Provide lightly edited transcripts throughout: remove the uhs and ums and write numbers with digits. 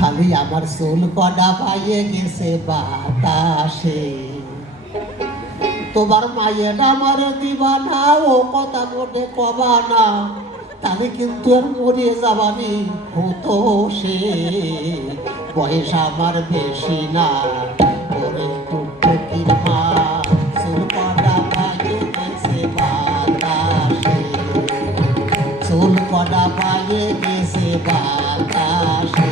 খালি আমার চুল কটা পাইয়ে গেছে বাতাসে। তোমার মায়ের আমার দিবা না, ও কথা মোটে কবা না, তাহলে কিন্তু আর মরিয়ে যাবানি হতো সে। বয়স আমার বেশি না, ওরে টুকটুকির মা, চুল কটা পাইয়ে গেছে বাতাসে, চুল কটা পাইয়ে গেছে বাতাসে।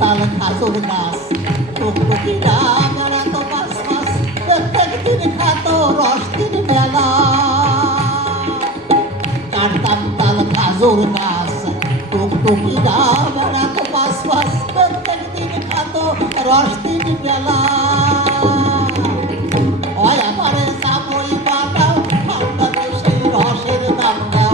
তাল খাজুর গাছ টুকটুকিরা বেড়াতো মাস মাস, প্রত্যেক দিন খাত রস দিন বেলা। কাটতাম তাল খাজুর গাছ টুকটুকিরা বেড়াতো মাস মাস, প্রত্যেক দিন খাত রস দিন বেলা। ওই আমারে চামড়ি বানাও, আপনাকে সেই রসের দাম দাও।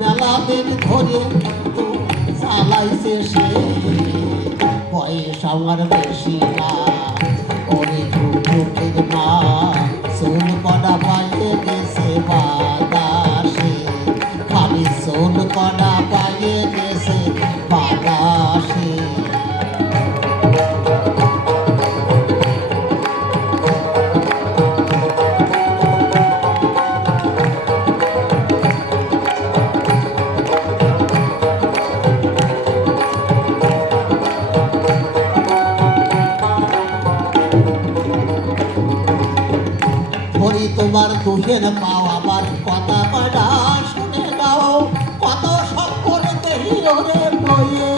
মেলা দিন ধরে কিন্তু চালাইছে সে, বয়স আমার বেশি না, ওরে টুকটুকির মা, চুল কটা পাইয়ে গেছে বাতাসে, খালি চুল কটা পাইয়ে গেছে বাতাসে। তোমার দুঃখের পাও আমার কথা কটা শুনে নাও, কত সকল দেহি ওরে বইয়ে।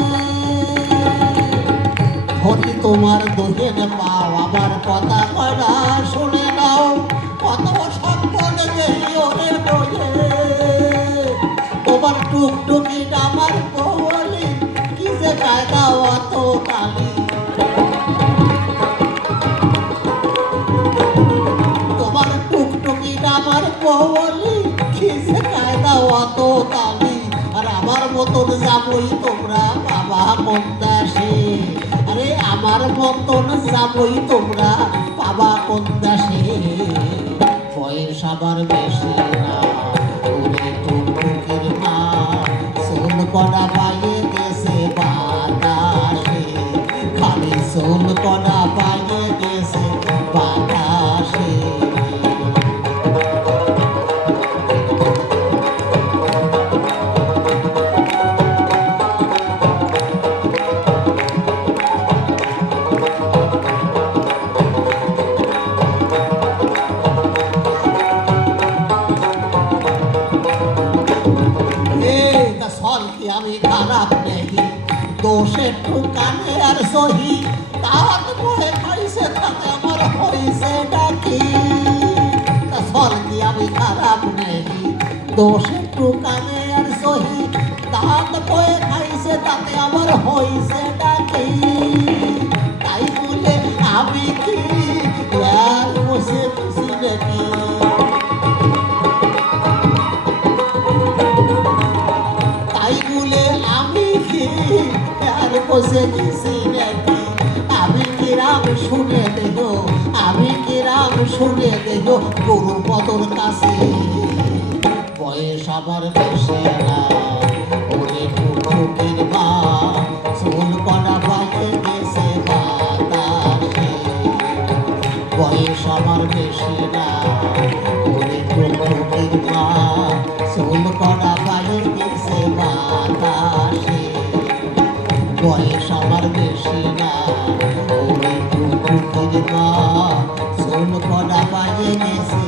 ধরি তোমার দুঃখের পাও আমার কথা কটা শুনে নাও, কত সকল দেহি ওরে বইয়ে। তোমার টুকটুকিটা আমার বলি, কি যে কায়দা অত কালি। আমার বলি খিসে কায়দা অত তালি, আর আমার মতন যাবই তোমরা বাবা কোন্দাসে। আরে আমার মতন যাবই তোমরা বাবা কোন্দাসে, বয়স আমার বেশি না, ওরে টুকটুকির মা, চুল কটা পাইয়ে গেছে বাতাসে, খালি চুল কটা পাইয়ে গেছে বাতাসে। আমি খারাপ নেহি, দোষের টুকানে আর সহি, তাহাত বলে খাইছে তাতে আমার হইছে ডাকি। ফল কি আমি খারাপ নেহি, দোষের টুকানে আর সহি, তাহাত বলে খাইছে তাতে আমার হইছে ডাকি। তাই বলে আমি কি আর বসে খুশি নাকি? বসে গেছি নাকি? আমি কিরাম শুনে দেব, আমি কিরাম শুনে দেব গুরু পদর কাছে, বয়স আমার বেশি না, ওরে টুকটুকির মা, চুল কটা পাইয়ে গেছে বাতাসে, বয়স আমার বেশি না, ওরে টুকটুকির মা, চুল কটা পাইয়ে গেছে বাতাসে, বয়স আমার বেশি না, ওই টুকটুকির মা, চুল কটা পাইয়ে গেছে